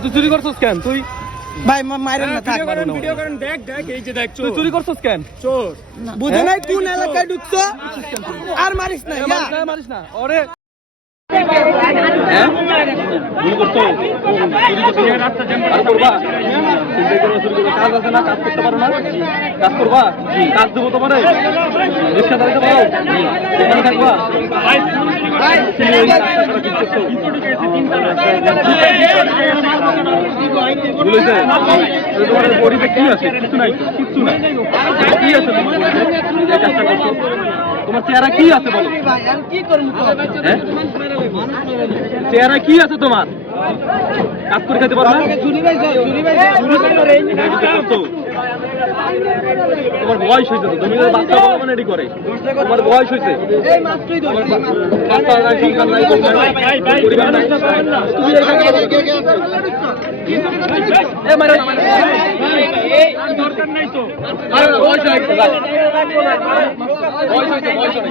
তুই চুরি করছস কেন? তুই ভাই মাইরেন না, থাক। ভিডিও করেন, দেখ এই যে দেখ তুই চুরি করছস কেন? চোর। বুঝে নাই কোন এলাকায় ঢুকছো? আর মারিস না, যা। মারিস না ওরে। হ্যাঁ চুরি করছো? চুরি করছো? আর করবা? চিন্তা করো, চুরি করো। কাজ আছে না? কাজ করতে পারো না? কাজ করবা? কাজ দেবো তোমারে? রিক্সা চালাতে পারো? এখানে থাকবা? তোমার বডিতে কি আছে? কিছু নাই, কিচ্ছু নাই। কি আছে তোমার? এই কাজটা করছো? তোমার চেহারা কি আছে বলো? হ্যাঁ? চেহারা কি আছে তোমার? কাজ করে খেতে পারো না? তোমার বয়স হয়েছে তো, তুমি বাচ্চা মানে এটি করে। তোমার বয়স হয়েছে, পরিবার নাই। দরকার নাই তো। বয়স হয়েছে, বয়স হয়েছে।